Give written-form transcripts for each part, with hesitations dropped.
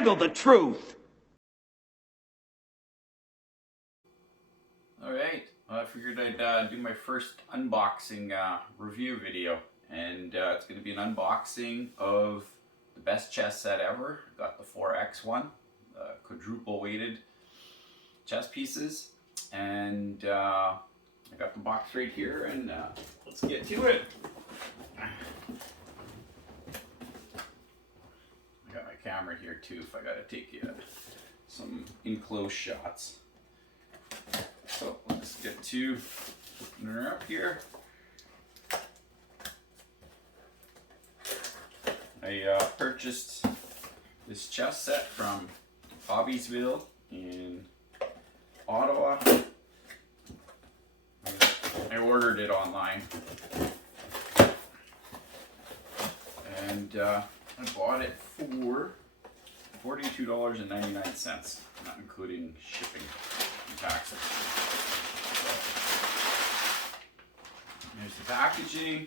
handle the truth. Alright, well, I figured I'd do my first unboxing review video, and it's going to be an unboxing of the best chess set ever. Got the 4X one, quadruple weighted chess pieces, and I got the box right here, and let's get to it. I got my camera here too if I gotta take some in-close shots. So let's get to opening her up here. I purchased this chess set from Hobbiesville in Ottawa. I ordered it online, and I bought it for $42.99, not including shipping and taxes. So, here's the packaging.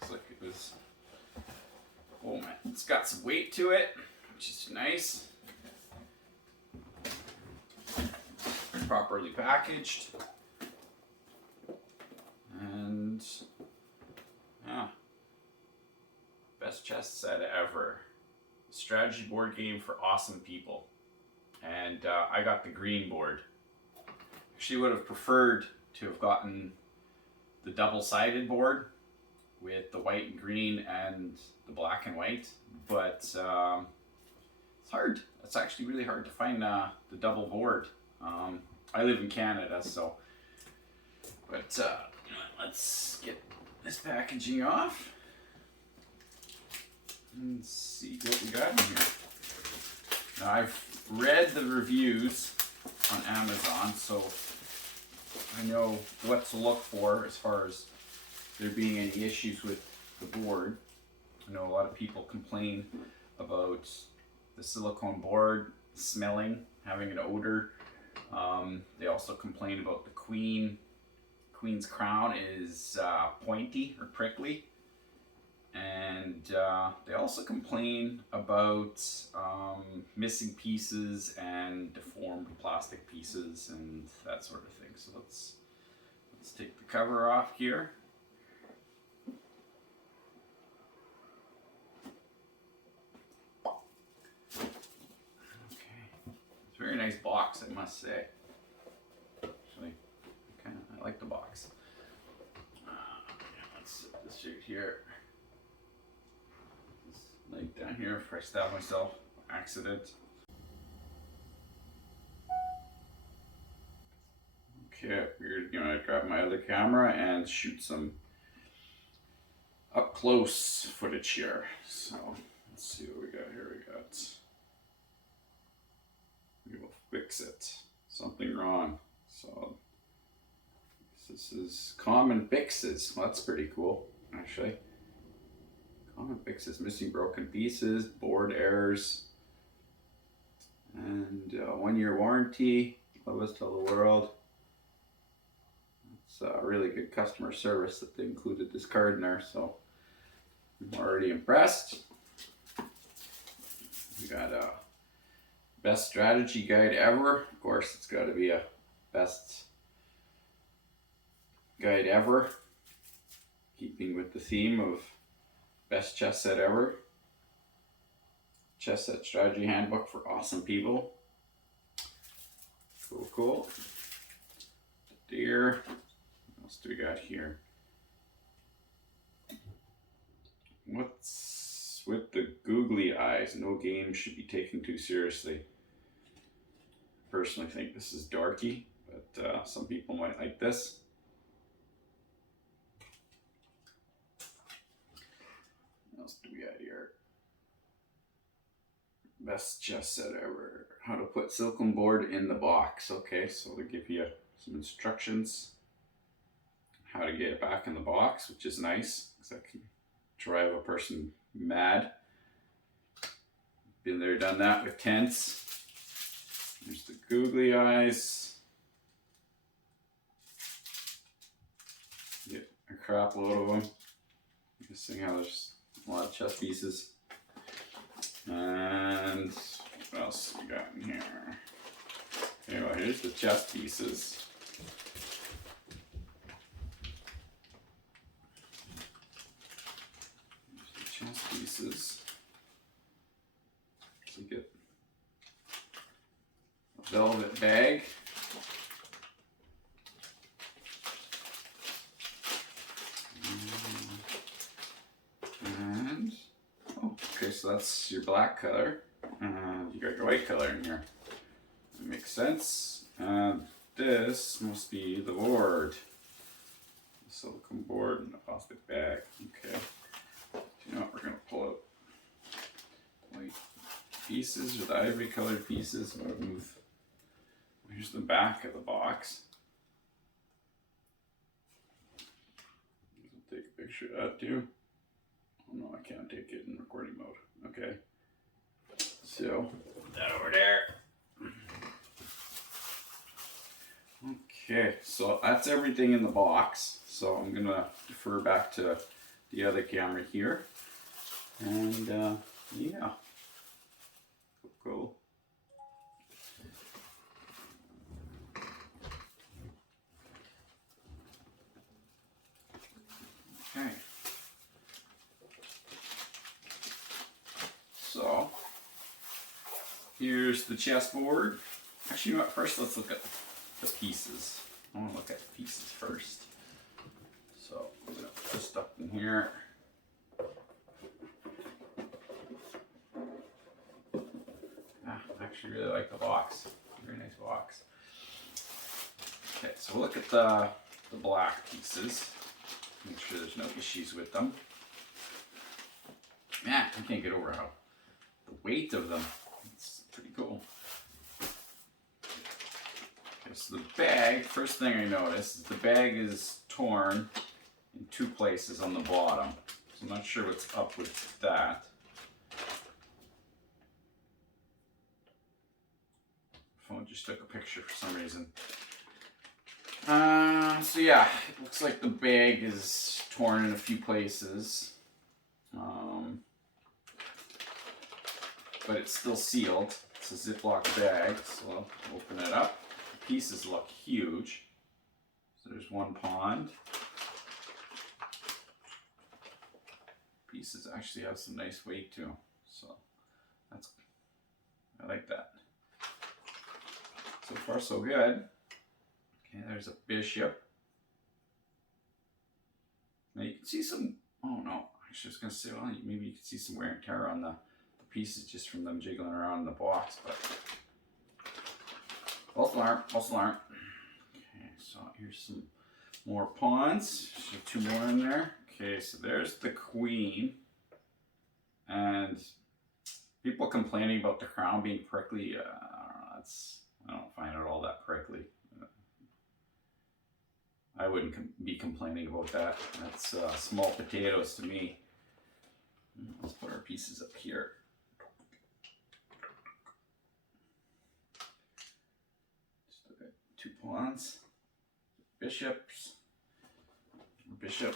Looks like it was, oh man, it's got some weight to it, which is nice. Properly packaged. And yeah, best chess set ever. Strategy board game for awesome people. And I got the green board. Actually would have preferred to have gotten the double-sided board with the white and green and the black and white, but it's hard. It's actually really hard to find the double board. I live in Canada, so, but let's get this packaging off and see what we got in here. Now, I've read the reviews on Amazon, so I know what to look for as far as there being any issues with the board. I know a lot of people complain about the silicone board smelling, having an odor. They also complain about the queen's crown is pointy or prickly, and they also complain about missing pieces and deformed plastic pieces and that sort of thing. So let's take the cover off here. Very nice box, I must say. Actually, I like the box. Let's set this right here. Just lay it down here before I stab myself. Accident. Okay, we're gonna grab my other camera and shoot some up close footage here. So let's see what we got here. We will fix it. Something wrong. So this is common fixes. Well, that's pretty cool, actually. Common fixes: missing broken pieces, board errors, and 1-year warranty. Love us tell the world. It's really good customer service that they included this card in there. So I'm already impressed. We got best strategy guide ever. Of course, it's got to be a best guide ever, keeping with the theme of best chess set ever. Chess set strategy handbook for awesome people. Cool. Dear, what else do we got here? What's with the googly eyes? No game should be taken too seriously. Personally think this is dorky, but some people might like this. What else do we got here? Best chess set ever. How to put silicone board in the box. Okay, so they give you some instructions how to get it back in the box, which is nice because that can drive a person mad. Been there, done that with tents. There's the googly eyes. Get a crap load of them. Interesting how there's a lot of chess pieces. And what else we got in here? Anyway, here's the chest pieces. Here's the chest pieces. So you get a velvet bag. And, oh, okay, so that's your black color. And you got your white color in here. That makes sense. And this must be the board. The silicone board in the plastic bag. Okay. You know what, we're gonna pull out white pieces or the ivory colored pieces. I'm gonna move. Here's the back of the box. Take a picture of that too. Oh no, I can't take it in recording mode. Okay. So, put that over there. Okay, so that's everything in the box. So I'm gonna defer back to the other camera here. And yeah. Cool. Okay. So here's the chessboard. Actually, you know what? First, let's look at the pieces. I want to look at the pieces first. So I'm gonna put this stuff in here. I actually really like the box. Very nice box. Okay, so we'll look at the black pieces. Make sure there's no issues with them. Man, I can't get over how the weight of them. It's pretty cool. Okay, so the bag, first thing I noticed is the bag is torn in two places on the bottom. So I'm not sure what's up with that. Phone just took a picture for some reason. So yeah, it looks like the bag is torn in a few places. But it's still sealed. It's a Ziploc bag, so I'll open it up. The pieces look huge. So there's one pond. Pieces actually have some nice weight too. So I like that. So far so good. Okay, there's a bishop. Now you can see some, oh no, actually I was gonna say, well, maybe you can see some wear and tear on the pieces just from them jiggling around in the box, but false alarm. Okay, so here's some more pawns. So two more in there. Okay, so there's the queen. And people complaining about the crown being prickly, I don't know, I don't find it all that prickly. I wouldn't be complaining about that. That's small potatoes to me. Let's put our pieces up here. Just look at two pawns, bishops, bishop.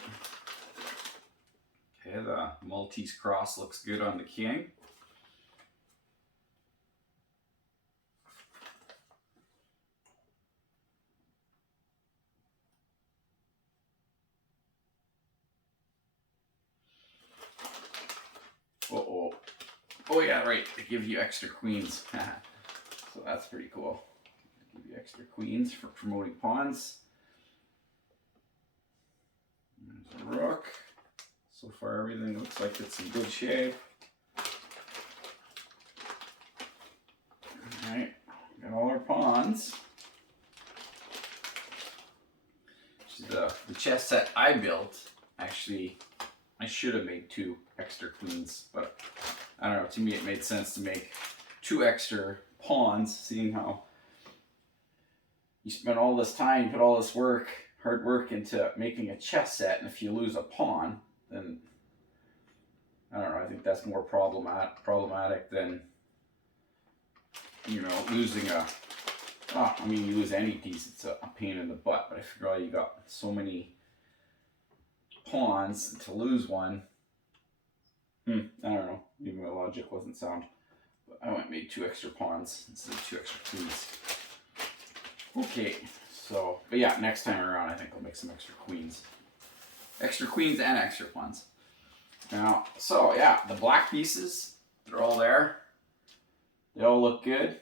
Okay, the Maltese cross looks good on the king. Uh-oh. Oh yeah, right, they give you extra queens. So that's pretty cool. They give you extra queens for promoting pawns. There's a rook. So far everything looks like it's in good shape. Alright, got all our pawns. The chess set I built, actually, I should have made two extra queens, but I don't know, to me it made sense to make two extra pawns, seeing how you spend all this time, you put all this work, hard work into making a chess set, and if you lose a pawn, then I don't know, I think that's more problematic than, you know, losing I mean, you lose any piece, it's a pain in the butt, but I figure out you got so many pawns, to lose one, I don't know, maybe my logic wasn't sound. I went and made 2 extra pawns instead of 2 extra queens. Okay, so, but yeah, next time around I think I'll make some extra queens. Extra queens and extra pawns. Now, so yeah, the black pieces, they're all there. They all look good.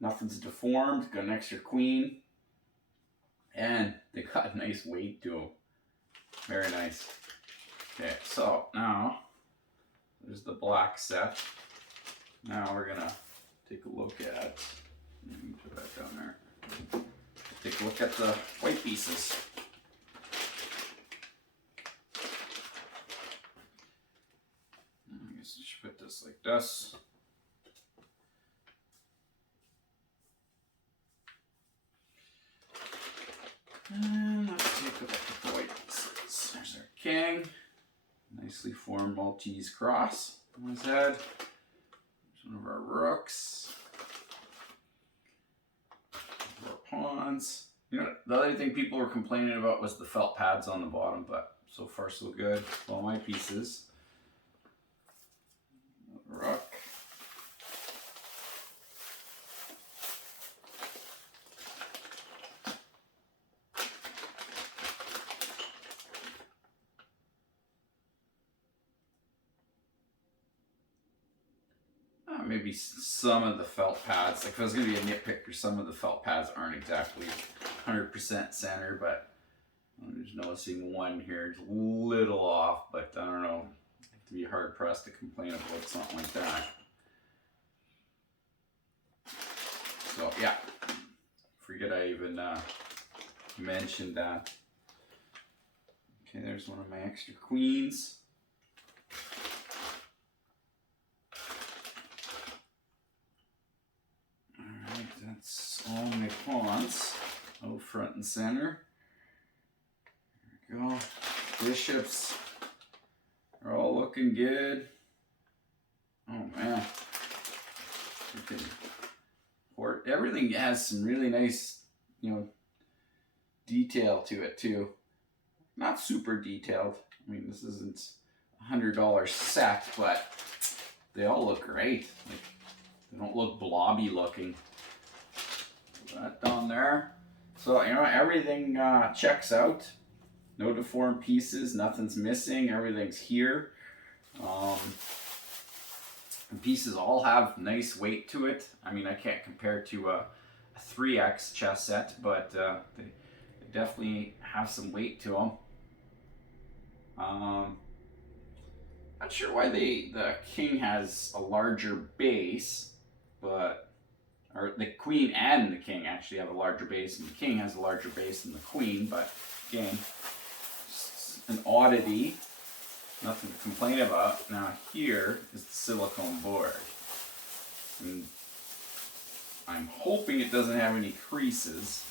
Nothing's deformed. Got an extra queen. And they got a nice weight to them. Very nice. Okay, so now there's the black set. Now we're gonna take a look at, let me put that down there. Take a look at the white pieces. I guess I should put this like this. And let's take a look at the white pieces. There's our king. Nicely formed Maltese cross on his head. There's one of our rooks. Our pawns. You know, the other thing people were complaining about was the felt pads on the bottom, but so far so good. All my pieces. Rook. Maybe some of the felt pads, like if I was going to be a nitpicker, some of the felt pads aren't exactly 100% center, but I'm just noticing one here, it's a little off, but I don't know, I have to be hard pressed to complain about something like that. So yeah, forget I even mentioned that. Okay, there's one of my extra queens. That's all my pawns out front and center. There we go. Bishops are all looking good. Oh man. Everything has some really nice, you know, detail to it too. Not super detailed. I mean, this isn't a $100 set, but they all look great. Like, they don't look blobby looking. That down there. So, you know, everything checks out. No deformed pieces, nothing's missing, everything's here. The pieces all have nice weight to it. I mean, I can't compare to a 3X chess set, but they definitely have some weight to them. Not sure why the king has a larger base, but or the queen and the king actually have a larger base, and the king has a larger base than the queen, but again, just an oddity, nothing to complain about. Now here is the silicone board, and I'm hoping it doesn't have any creases.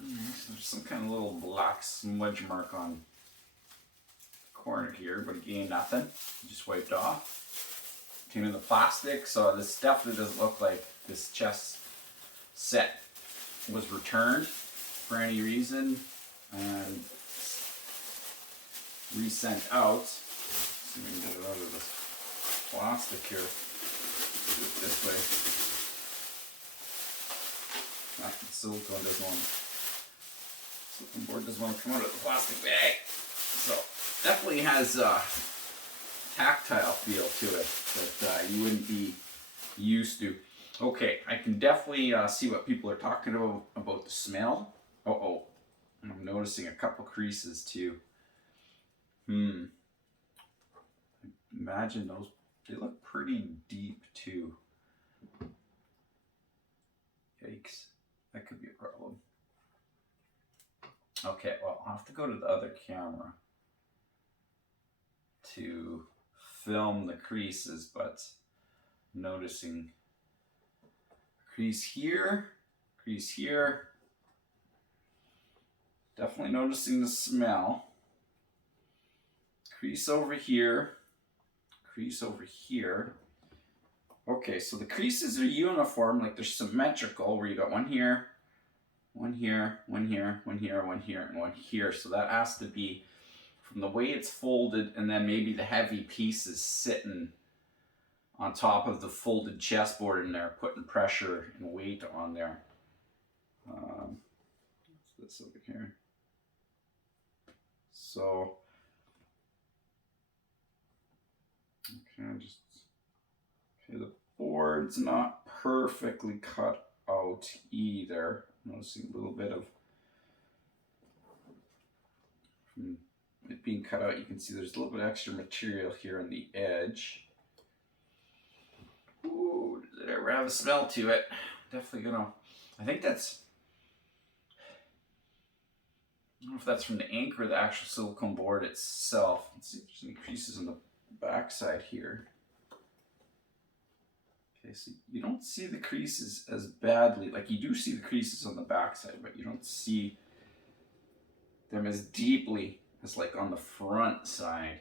So there's some kind of little black smudge mark on the corner here, but again, nothing, just wiped off. Came in the plastic, so this definitely doesn't look like this chess set was returned for any reason and resent out. Let's see if we can get it out of this plastic here. Do it this way. The silicone doesn't want to. Silicone board doesn't want to come out of the plastic bag. So definitely has tactile feel to it that you wouldn't be used to. Okay, I can definitely see what people are talking about the smell. Oh, I'm noticing a couple creases too. Imagine those, they look pretty deep too. Yikes, that could be a problem. Okay, well, I'll have to go to the other camera to film the creases, but I'm noticing crease here, definitely noticing the smell, crease over here. Okay, so the creases are uniform, like they're symmetrical, where you got one here, one here, one here, one here, one here, and one here. So that has to be from the way it's folded, and then maybe the heavy pieces sitting on top of the folded chessboard in there, putting pressure and weight on there. What's this over here? So, okay, the board's not perfectly cut out either. Noticing a little bit of from it being cut out. You can see there's a little bit of extra material here on the edge. Ooh, did it ever have a smell to it? Definitely gonna. I think that's. I don't know if that's from the ink or the actual silicone board itself. Let's see if there's any creases on the back side here. Okay, so you don't see the creases as badly. Like, you do see the creases on the back side, but you don't see them as deeply as like on the front side.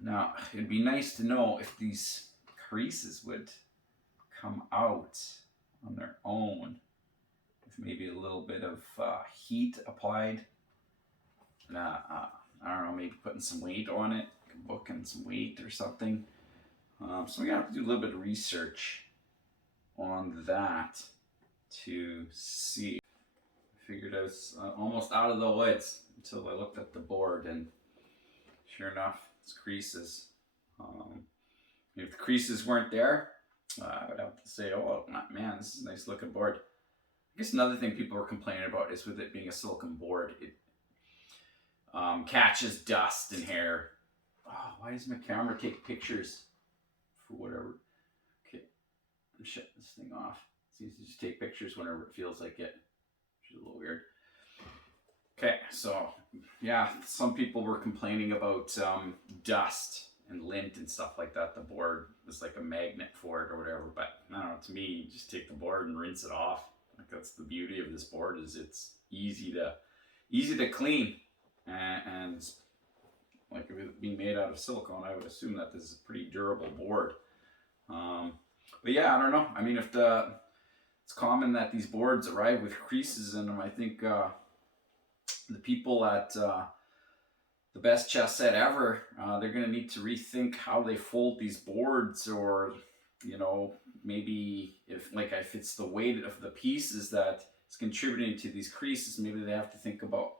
Now, it'd be nice to know if these creases would come out on their own with maybe a little bit of heat applied. I don't know, maybe putting some weight on it, booking some weight or something. So we have to do a little bit of research on that to see. I figured I was almost out of the woods until I looked at the board, and sure enough, it's creases. If the creases weren't there, I would have to say, oh man, this is a nice looking board. I guess another thing people are complaining about is with it being a silicone board, it catches dust and hair. Oh, why does my camera take pictures for whatever? Okay, I'm shutting this thing off. It seems to just take pictures whenever it feels like it, which is a little weird. Okay, so yeah, some people were complaining about dust and lint and stuff like that. The board was like a magnet for it or whatever, but I don't know, to me, you just take the board and rinse it off. Like, that's the beauty of this board, is it's easy to clean. And like, if it being made out of silicone, I would assume that this is a pretty durable board. But yeah, I don't know. I mean, it's common that these boards arrive with creases in them. I think the people at the best chess set ever, they're going to need to rethink how they fold these boards, or maybe if it's the weight of the pieces that is contributing to these creases, maybe they have to think about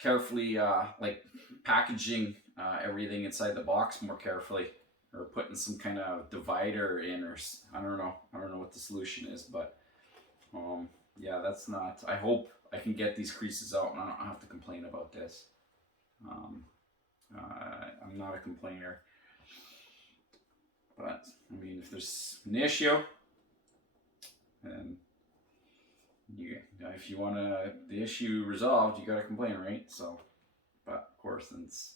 carefully like packaging everything inside the box more carefully, or putting some kind of divider in, or I don't know what the solution is, but yeah, that's not. I hope I can get these creases out and I don't have to complain about this. I'm not a complainer, but I mean, if there's an issue, then if you want the issue resolved, you got to complain, right? So, but of course, it's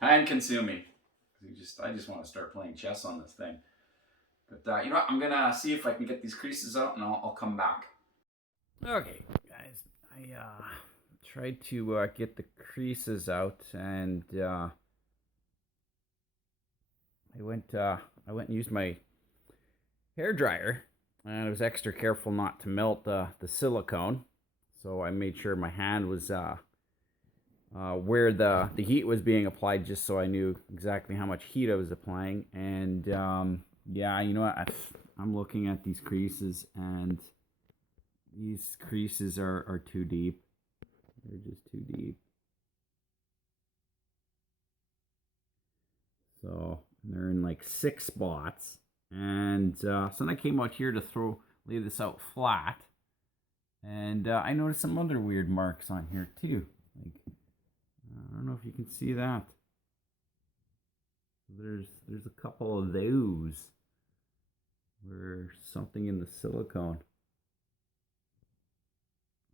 time consuming. I just want to start playing chess on this thing. But you know what? I'm gonna see if I can get these creases out, and I'll come back. Okay, guys, I tried to get the creases out, and I went and used my hair dryer, and I was extra careful not to melt the silicone, so I made sure my hand was where the heat was being applied, just so I knew exactly how much heat I was applying. And yeah, you know what? I'm looking at these creases, and these creases are too deep. They're just too deep. So they're in like 6 spots. And so then I came out here to lay this out flat. And I noticed some other weird marks on here too. Like, I don't know if you can see that. There's a couple of those where something in the silicone.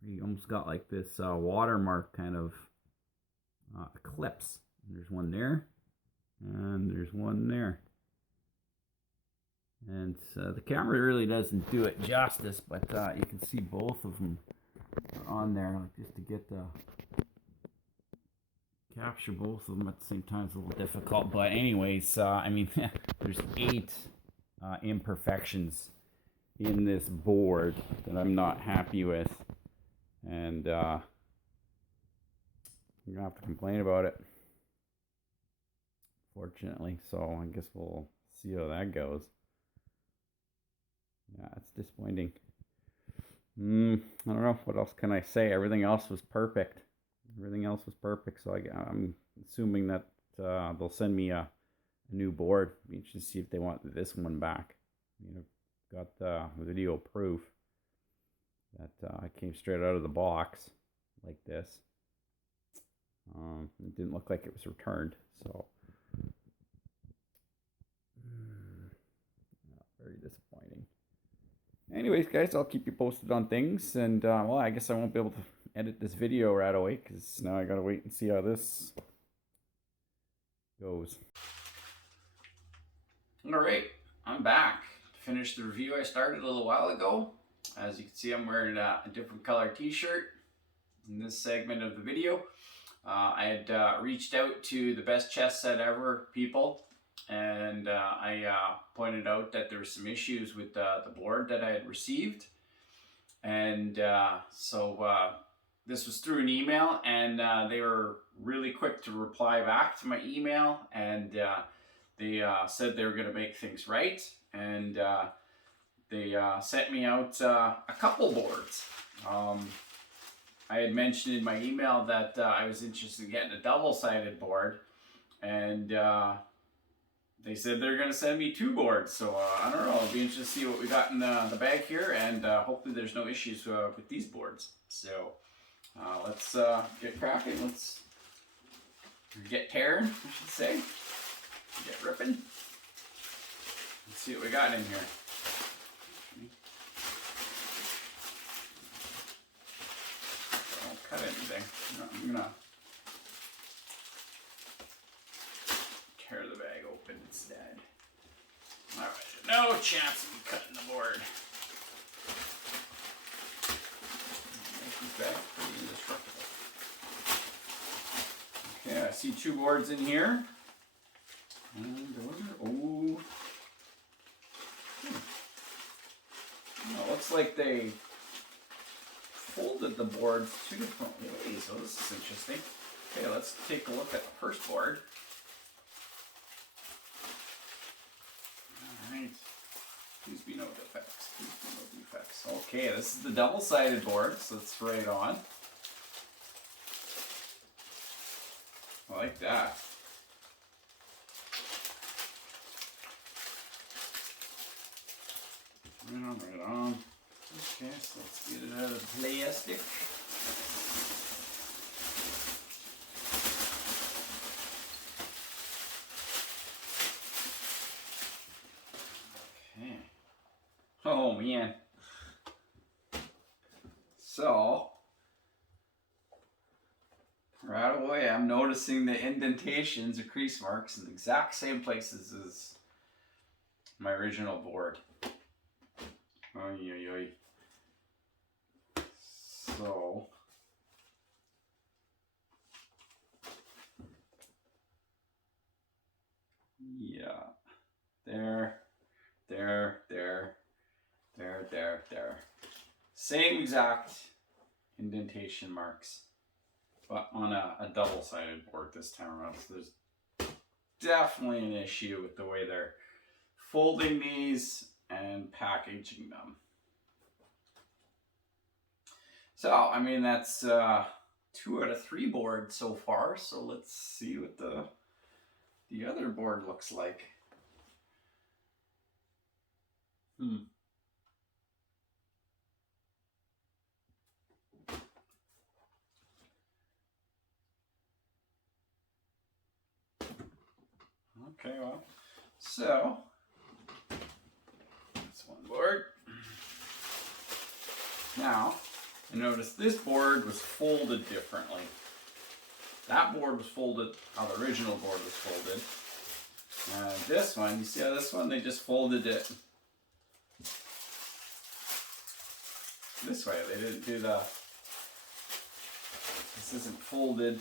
You almost got like this watermark kind of eclipse. There's one there, and there's one there. And the camera really doesn't do it justice, but you can see both of them are on there. Just to get the capture both of them at the same time is a little difficult. But anyways, I mean, there's 8 imperfections in this board that I'm not happy with, and I'm gonna have to complain about it, fortunately. So I guess we'll see how that goes. Yeah, it's disappointing. I don't know, what else can I say? Everything else was perfect. So I'm assuming that they'll send me a new board. Be interested to see if they want this one back. Got the video proof that I came straight out of the box like this. It didn't look like it was returned, so very disappointing. Anyways, guys, I'll keep you posted on things, and well, I guess I won't be able to edit this video right away because now I gotta wait and see how this goes. All right, I'm back to finish the review I started a little while ago. As you can see, I'm wearing a different color t-shirt in this segment of the video. I had reached out to the best chess set ever people, and I pointed out that there were some issues with the board that I had received. And so this was through an email, and they were really quick to reply back to my email, and they said they were going to make things right, and they sent me out a couple boards. I had mentioned in my email that I was interested in getting a double-sided board, and they said they're going to send me 2 boards. So I don't know, I'll be interested to see what we got in the bag here, and hopefully there's no issues with these boards. So let's get cracking. Let's get tearing, I should say. Get ripping. Let's see what we got in here. Don't cut anything. No, I'm gonna tear the bag open instead. Alright, no chance of me cutting the board. Make these bags pretty indestructible. Okay, I see 2 boards in here. And oh, it looks like they folded the boards 2 different ways. So this is interesting. Okay, let's take a look at the first board. Alright. Please be no defects. Please be no defects. Okay, this is the double-sided board, so it's right on. I like that. Right on. Okay, so let's get it out of the plastic. Okay. Oh man. So, right away I'm noticing the indentations or crease marks in the exact same places as my original board. Oy, oy, oy. So, yeah, there. Same exact indentation marks, but on a double-sided board this time around. So there's definitely an issue with the way they're folding these and packaging them. So, I mean, that's 2 out of 3 boards so far. So let's see what the other board looks like. Okay, well, so that's one board. Now, I noticed this board was folded differently. That board was folded how the original board was folded. And this one, you see how this one, they just folded it this way. They didn't do this isn't folded.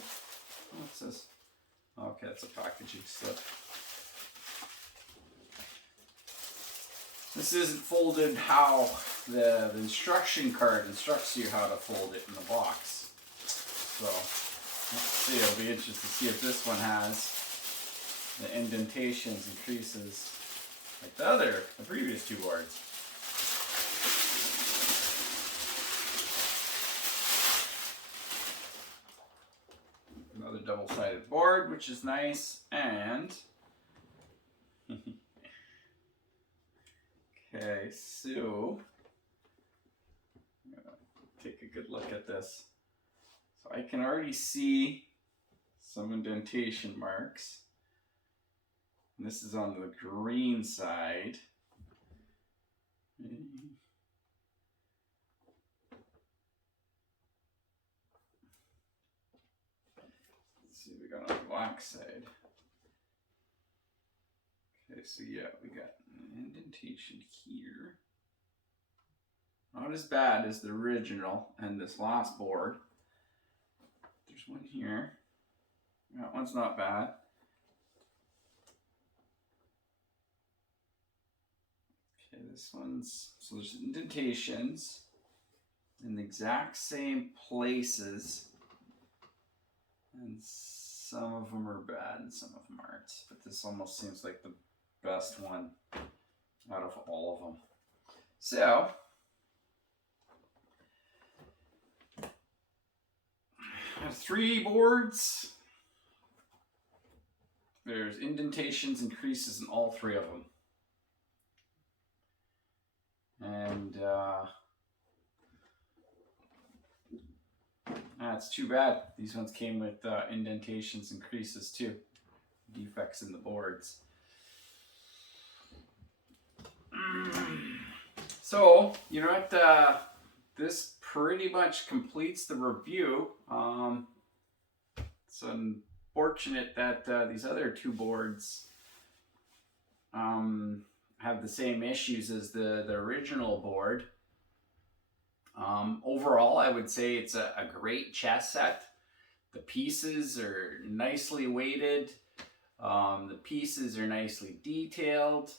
What's this? Okay, it's a packaging slip. This isn't folded how the instruction card instructs you how to fold it in the box. So let's see, it'll be interesting to see if this one has the indentations and creases like the previous two boards. Another double-sided board, which is nice, and okay, so I'm gonna take a good look at this. So I can already see some indentation marks. And this is on the green side. Let's see what we got on the black side. Okay, so yeah, we got an indentation here. Not as bad as the original and this last board. There's one here. That one's not bad. Okay, this one's, so there's indentations in the exact same places. And some of them are bad and some of them aren't. But this almost seems like the best one out of all of them. So, I have 3 boards. There's indentations and creases in all 3 of them. And that's too bad. These ones came with indentations and creases too. Defects in the boards. So, you know what? This pretty much completes the review. It's unfortunate that these other 2 boards have the same issues as the original board. Overall, I would say it's a great chess set. The pieces are nicely weighted. The pieces are nicely detailed.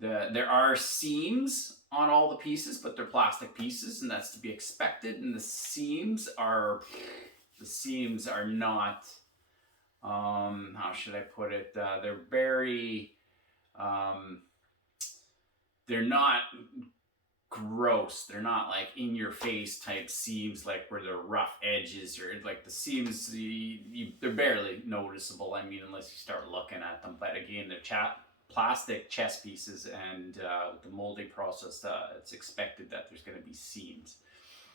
There are seams on all the pieces, but they're plastic pieces, and that's to be expected. And the seams are not, how should I put it? They're very, they're not gross. They're not like in your face type seams, like where they're rough edges or like the seams. They're barely noticeable. I mean, unless you start looking at them. But again, they're plastic chess pieces, and with the molding process, it's expected that there's going to be seams.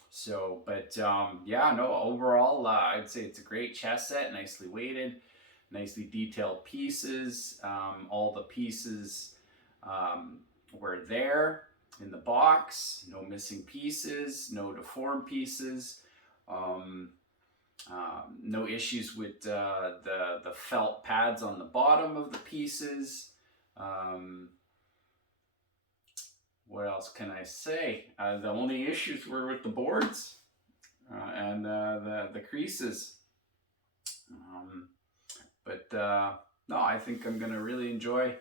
So, but yeah, no. Overall, I'd say it's a great chess set. Nicely weighted, nicely detailed pieces. All the pieces were there in the box, no missing pieces, no deformed pieces, no issues with the felt pads on the bottom of the pieces. What else can I say? The only issues were with the boards and the creases. No, I think I'm gonna really enjoy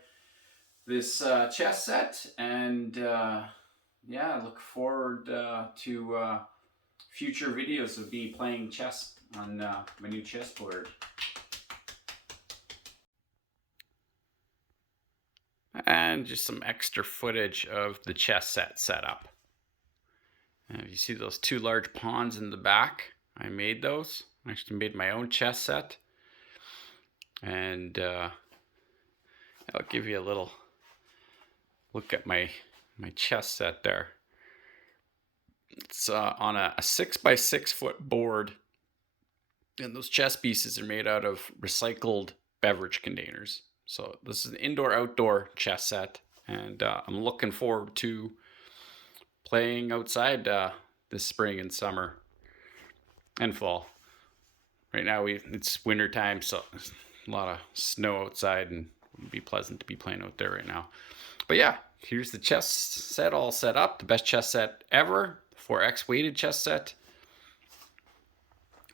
this chess set, and yeah, I look forward to future videos of me playing chess on my new chessboard. And just some extra footage of the chess set setup. You see those 2 large pawns in the back? I made those. I actually made my own chess set. And I'll give you a little look at my chess set there. It's on a 6x6 foot board, and those chess pieces are made out of recycled beverage containers. So this is an indoor-outdoor chess set, and I'm looking forward to playing outside this spring and summer and fall. Right now it's winter time, so there's a lot of snow outside, and it would be pleasant to be playing out there right now. But yeah, here's the chess set all set up. The best chess set ever. 4x weighted chess set.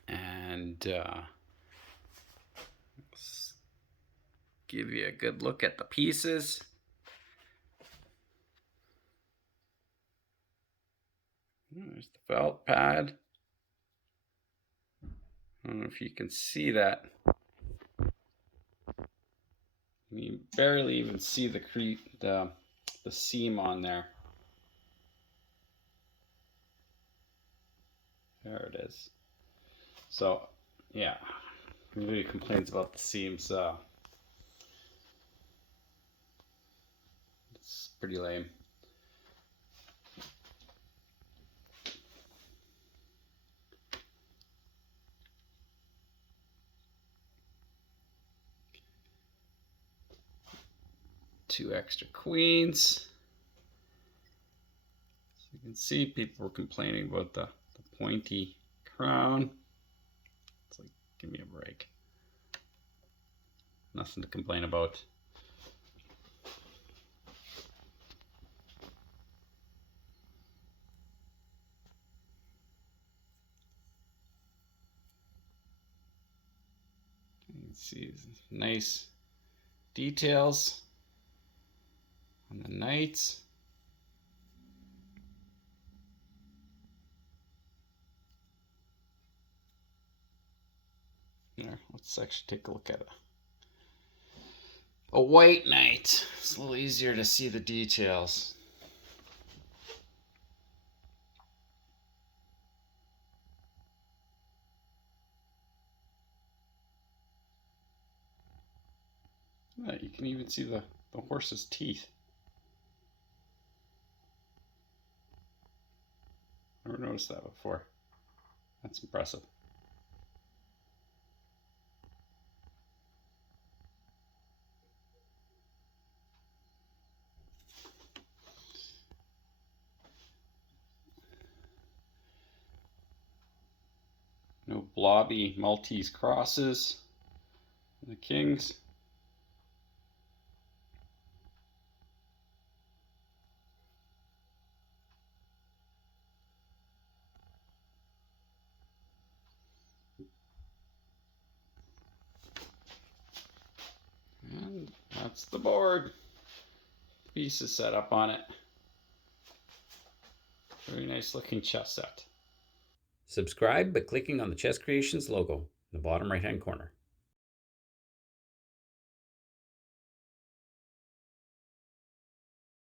And let's give you a good look at the pieces. There's the felt pad. I don't know if you can see that. You barely even see the seam on there. There it is. So, yeah, nobody complains about the seams. It's pretty lame. Two extra queens. So you can see people were complaining about the pointy crown. It's like, give me a break. Nothing to complain about. You can see nice details on the knights. Here, let's actually take a look at it. A white knight. It's a little easier to see the details. Yeah, you can even see the horse's teeth. Never noticed that before. That's impressive. No blobby Maltese crosses. The kings. And that's the board. Pieces set up on it. Very nice looking chess set. Subscribe by clicking on the Chess Creations logo in the bottom right hand corner.